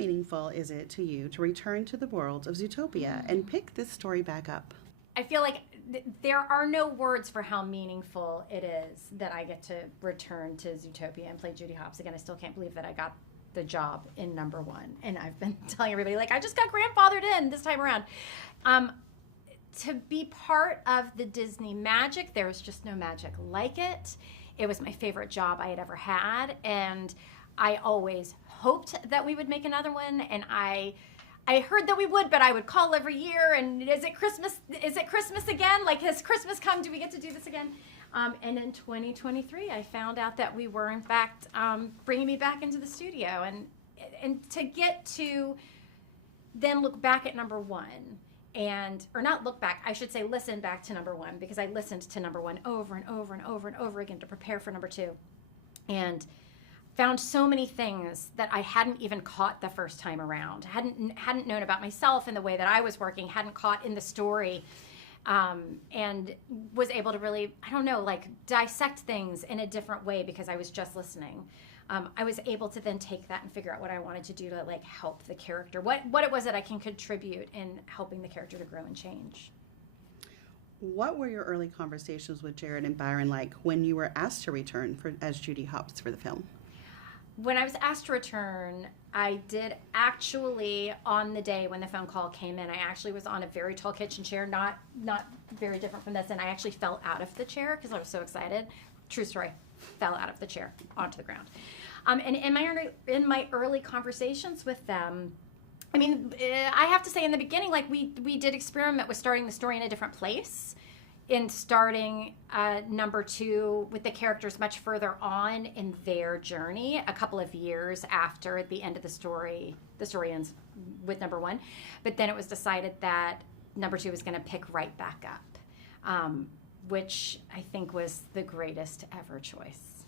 meaningful is it to you to return to the world of Zootopia and pick this story back up? I feel like there are no words for how meaningful it is that I get to return to Zootopia and play Judy Hopps again. I still can't believe that I got the job in number 1. And I've been telling everybody, like, I just got grandfathered in this time around. To be part of the Disney magic, there was just no magic like it. It was my favorite job I had ever had. And I always hoped that we would make another one. And I heard that we would, but I would call every year. And is it Christmas? Is it Christmas again? Like, has Christmas come? Do we get to do this again? And in 2023, I found out that we were, in fact, bringing me back into the studio. And to get to then look back at number 1, or not look back, I should say listen back to number 1, because I listened to number 1 over and over and over and over again to prepare for number 2. And found so many things that I hadn't even caught the first time around. Hadn't known about myself and the way that I was working, hadn't caught in the story. And was able to really, I don't know, like dissect things in a different way because I was just listening. I was able to then take that and figure out what I wanted to do to like help the character, what it was that I can contribute in helping the character to grow and change. What were your early conversations with Jared and Byron like when you were asked to return as Judy Hopps for the film? When I was asked to return, I did actually, on the day when the phone call came in, I actually was on a very tall kitchen chair, not very different from this, and I actually fell out of the chair because I was so excited. True story, fell out of the chair onto the ground. And in my early conversations with them, I mean, I have to say in the beginning, like we did experiment with starting the story in a different place, in starting number 2 with the characters much further on in their journey, a couple of years after the end of the story ends with number 1. But then it was decided that number 2 was going to pick right back up, which I think was the greatest ever choice.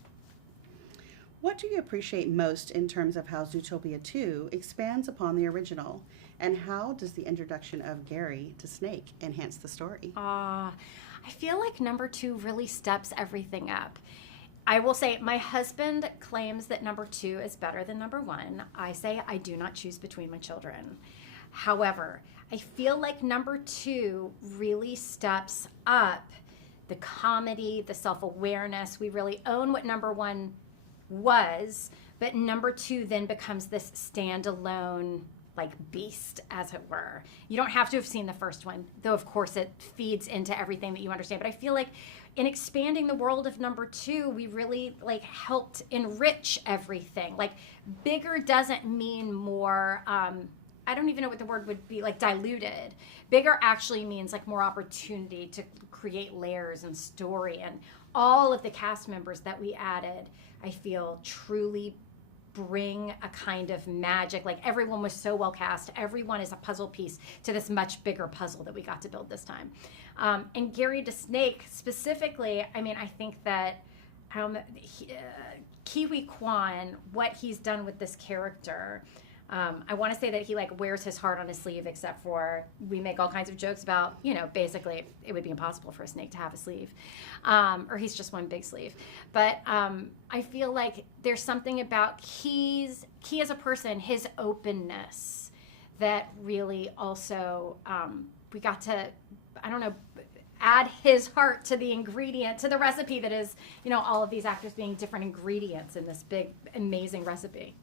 What do you appreciate most in terms of how Zootopia 2 expands upon the original? And how does the introduction of Gary to Snake enhance the story? I feel like number 2 really steps everything up. I will say my husband claims that number 2 is better than number 1. I say I do not choose between my children. However, I feel like number 2 really steps up the comedy, the self-awareness. We really own what number 1 was, but number 2 then becomes this standalone like beast, as it were. You don't have to have seen the first one, though of course it feeds into everything that you understand. But I feel like in expanding the world of number 2, we really like helped enrich everything. Like bigger doesn't mean more, I don't even know what the word would be, like diluted. Bigger actually means like more opportunity to create layers and story, and all of the cast members that we added, I feel truly bring a kind of magic. Like everyone was so well cast. Everyone is a puzzle piece to this much bigger puzzle that we got to build this time. And Gary to Snake specifically, I mean, I think that Kiwi Quan, what he's done with this character, I want to say that he like wears his heart on his sleeve, except for we make all kinds of jokes about, you know, basically it would be impossible for a snake to have a sleeve, or he's just one big sleeve. But I feel like there's something about he as a person, his openness, that really also we got to, I don't know, add his heart to the ingredient, to the recipe that is, you know, all of these actors being different ingredients in this big, amazing recipe.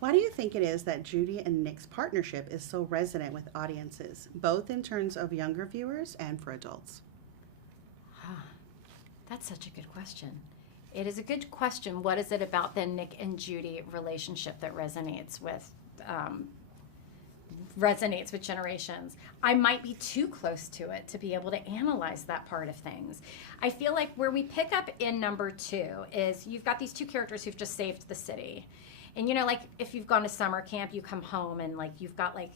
Why do you think it is that Judy and Nick's partnership is so resonant with audiences, both in terms of younger viewers and for adults? That's such a good question. It is a good question. What is it about the Nick and Judy relationship that resonates with generations? I might be too close to it to be able to analyze that part of things. I feel like where we pick up in number 2 is you've got these 2 characters who've just saved the city. And, you know, like, if you've gone to summer camp, you come home and, like, you've got, like,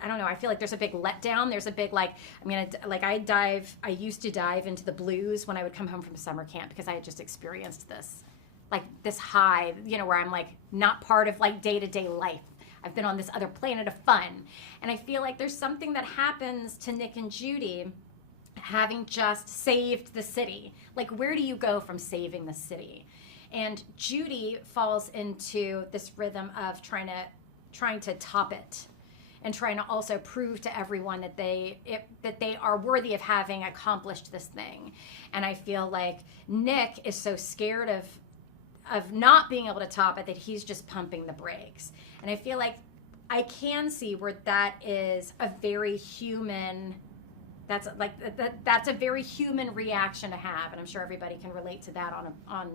I don't know, I feel like there's a big letdown. There's a big, like, I used to dive into the blues when I would come home from summer camp because I had just experienced this, like, this high, you know, where I'm, like, not part of, like, day-to-day life. I've been on this other planet of fun. And I feel like there's something that happens to Nick and Judy having just saved the city. Like, where do you go from saving the city? And Judy falls into this rhythm of trying to top it, and trying to also prove to everyone that they are worthy of having accomplished this thing. And I feel like Nick is so scared of not being able to top it that he's just pumping the brakes. And I feel like I can see where that is a very human. That's a very human reaction to have, and I'm sure everybody can relate to that on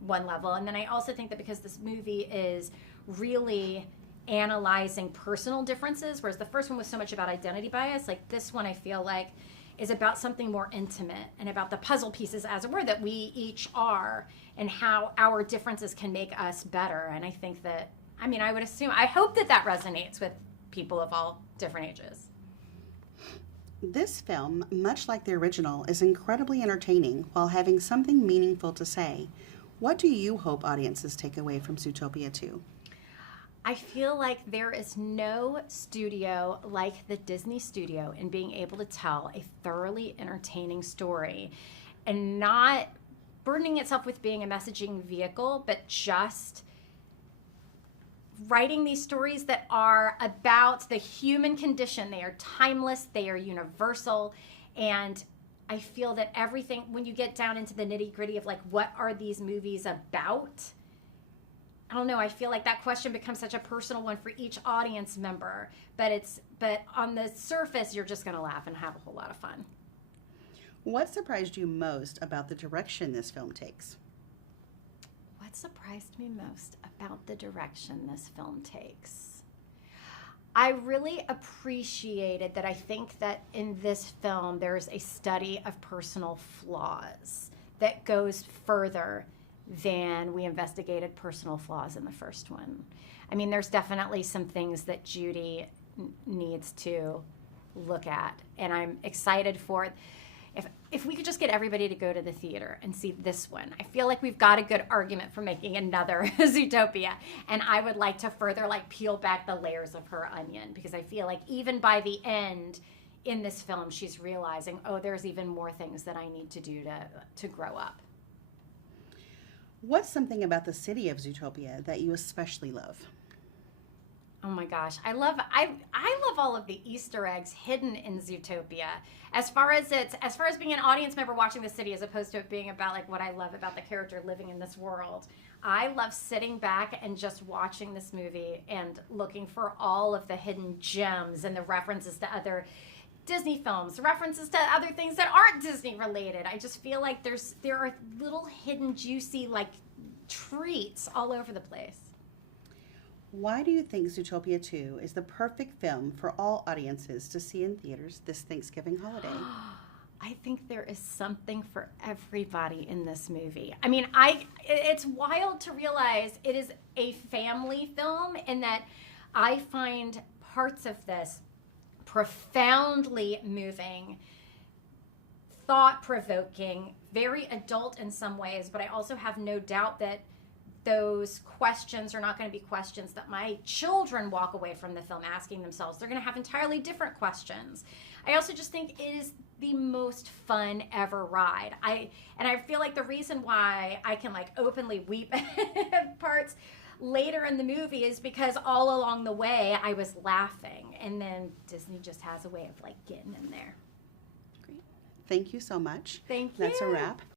one level. And then I also think that because this movie is really analyzing personal differences, whereas the first one was so much about identity bias, like this one I feel like is about something more intimate and about the puzzle pieces, as it were, that we each are and how our differences can make us better. And I think that, I hope that resonates with people of all different ages. This film, much like the original, is incredibly entertaining while having something meaningful to say. What do you hope audiences take away from Zootopia 2? I feel like there is no studio like the Disney studio in being able to tell a thoroughly entertaining story and not burdening itself with being a messaging vehicle, but just writing these stories that are about the human condition. They are timeless, they are universal, and I feel that everything, when you get down into the nitty-gritty of like, what are these movies about? I don't know, I feel like that question becomes such a personal one for each audience member, but on the surface, you're just going to laugh and have a whole lot of fun. What surprised you most about the direction this film takes? What surprised me most about the direction this film takes? I really appreciated that. I think that in this film, there's a study of personal flaws that goes further than we investigated personal flaws in the first one. I mean, there's definitely some things that Judy needs to look at, and I'm excited for it. If we could just get everybody to go to the theater and see this one, I feel like we've got a good argument for making another Zootopia. And I would like to further peel back the layers of her onion, because I feel like even by the end in this film, she's realizing, oh, there's even more things that I need to do to grow up. What's something about the city of Zootopia that you especially love? Oh my gosh, I love all of the Easter eggs hidden in Zootopia. As far as being an audience member watching the city, as opposed to it being about what I love about the character living in this world, I love sitting back and just watching this movie and looking for all of the hidden gems and the references to other Disney films, references to other things that aren't Disney related. I just feel like there are little hidden juicy treats all over the place. Why do you think Zootopia 2 is the perfect film for all audiences to see in theaters this Thanksgiving holiday? I think there is something for everybody in this movie. I mean, it's wild to realize it is a family film, and that I find parts of this profoundly moving, thought-provoking, very adult in some ways, but I also have no doubt that those questions are not going to be questions that my children walk away from the film asking themselves. They're going to have entirely different questions. I also just think it is the most fun ever ride. I feel like the reason why I can openly weep at parts later in the movie is because all along the way I was laughing, and then Disney just has a way of getting in there. Great. Thank you so much. Thank you. That's a wrap.